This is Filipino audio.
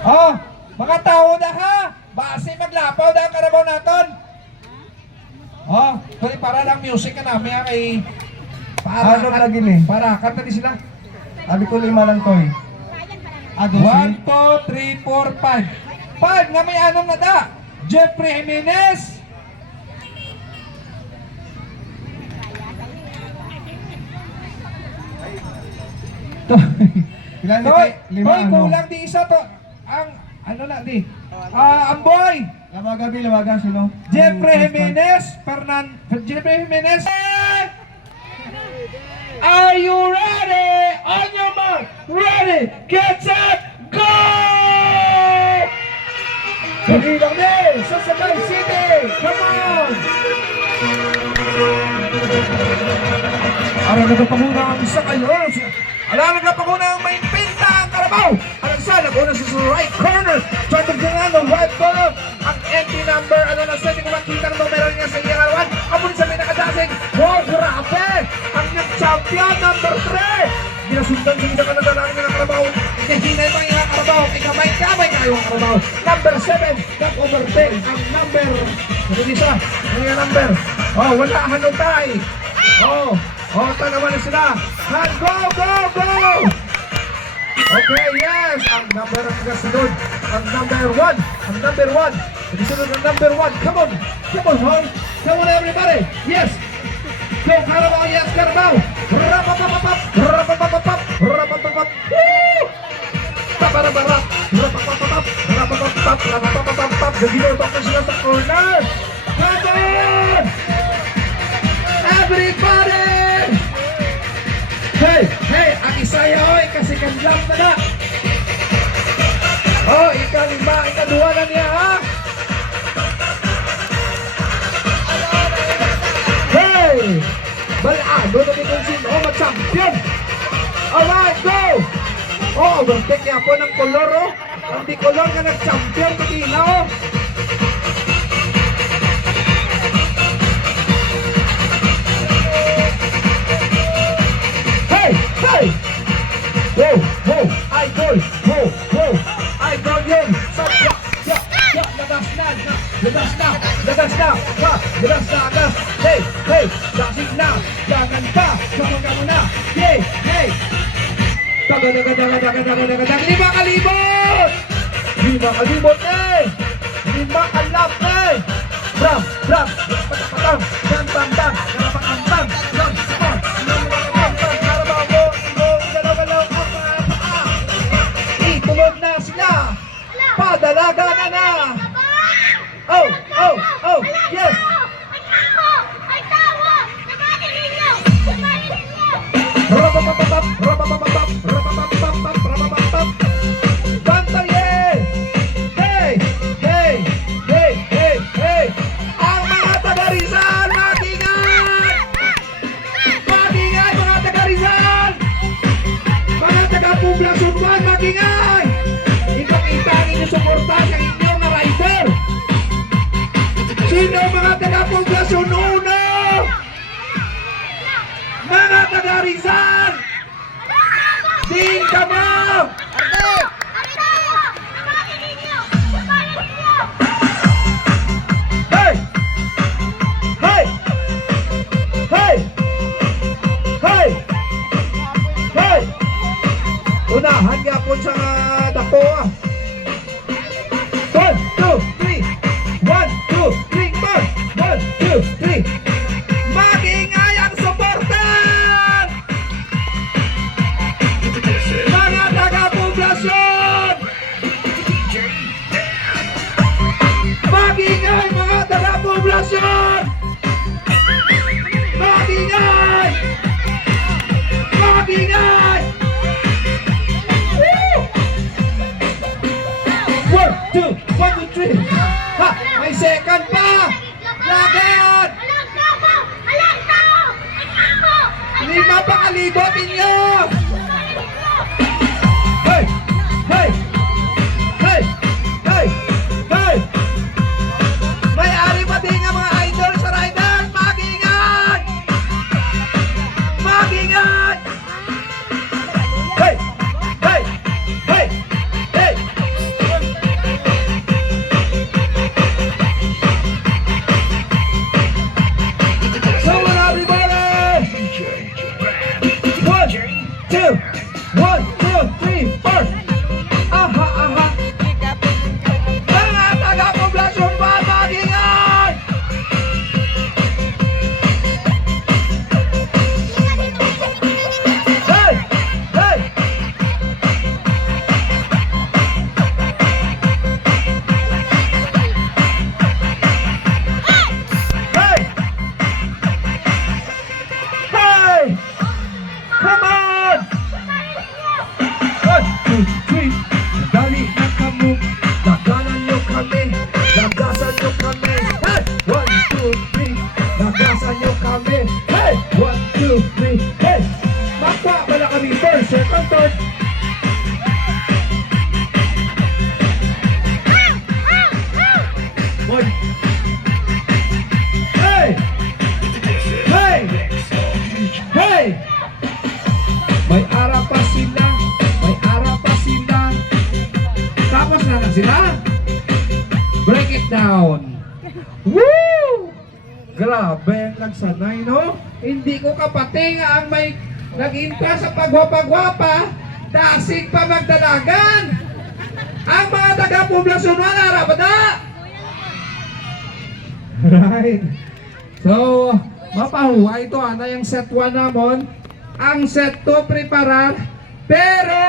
Oh, mga tao na ha. Base maglapaw na ang karabaw naton. Oh, tuloy para lang music ka namin ha kay... Ano lagi ni? Para, kanta din sila. Abi ko 5 lang to eh. 1, 2, 3, 4, 5. 5 nga may anong nada. Jeffrey Jimenez. Ilan Toy, lima Toy, ano? kulang di isa to. Ang, ano lang di. Amboy. Lawaga sino? Jeffrey Jimenez. Jeffrey Jimenez. Are you ready? On your mark. Ready. Get set. Go! Pagidang din. Sasakay City. Come on. Ara nagpapakuna ang isa kayo. Ala nagpapakuna ang may pinta ang karabaw. Ang isa naguna sa right corner. Tratog din nga ng right corner. Ang empty number. Ano na sa hindi ko makita ng numero niya sa ER1. Amun sa may nakadasing. Wow, grabe. Ang champion number 3. Ginasundan sa isa ka na dalangin ng karabaw. Hinay mo yung karabaw. Kamay kayo ang karabaw. Number 7. Top over 10. Ang number. Ano isa? Ano yung number? Oh, wala. Hanutay. Oh, tanaman na sila. And go! Okay, yes. Ang number ang kasunod. Ang number 1. Ang number 1. Kasunod ang number 1. Come on, hon. Come on, everybody. Yes. Go, Carabao. Yes, Carabao. Rapapapapap. Rapapapapap. Rapapapapap. Woo! Paparabarap. Rapapapapap. Rapapapapap. Rapapapapap. Gaginotok na sila sa corner. Come on! Everybody! Hey, ang isaya oy, kasi kanlang na na. Oh, ikalima, ikaduha na niya ha. Hey! Balago na ni Consin, oh, mag-champion. Alright, go! Oh, overtake niya po ng kolor, oh. Ang di kolor ka nag-champion, katina, oh. Hey! Wow! Idol! Wow! Idol yun! Lagas na! Lagas! Hey! Dasig na! Jangan ka! Kamagano na! Hey! Taga! 5 kalibot! 5 kalibot eh! 5 alap eh! Bram! Patang! Bam! Karapang! Tulog na sila! Padalaga na! Oh! Yes! Rapapapapap! Bantaye! Hey! Ang mga taga-Rizal! Magingay mga taga-Rizal! Mga taga-Poblacion 1, magingay! Ipakita ninyo suporta sa inyong na rider! Sino mga taga-Poblacion 1? Mga taga-Rizal! Ding ka mo! Hey! Unahan niya po sa dako ah. 1, 2, 3. 1, 2, 3. Magingay ang suportan! Mga taga-Poblacion! Magingay mga taga-Poblacion! Magingay! Woo! 1, 2, 3. Ha! May second pa! Lagan! 5 pa kalibot ninyo! Hey! May-ari pa din nga mga idol sa rider! Mag-ingat! Hey! May ara pa sila. May ara pa sila. Tapos na sila. Break it down. Woo! Grabe ang nagsanay, no? Hindi ko kapatid nga ang may nag-intra sa pagwapa-gwapa, dasig pa magdalagan. Ang mga taga-poblasyon wala rabada. Right. So, mapahuwa ito na yung set 1 namon. Ang set 2 preparar. Pero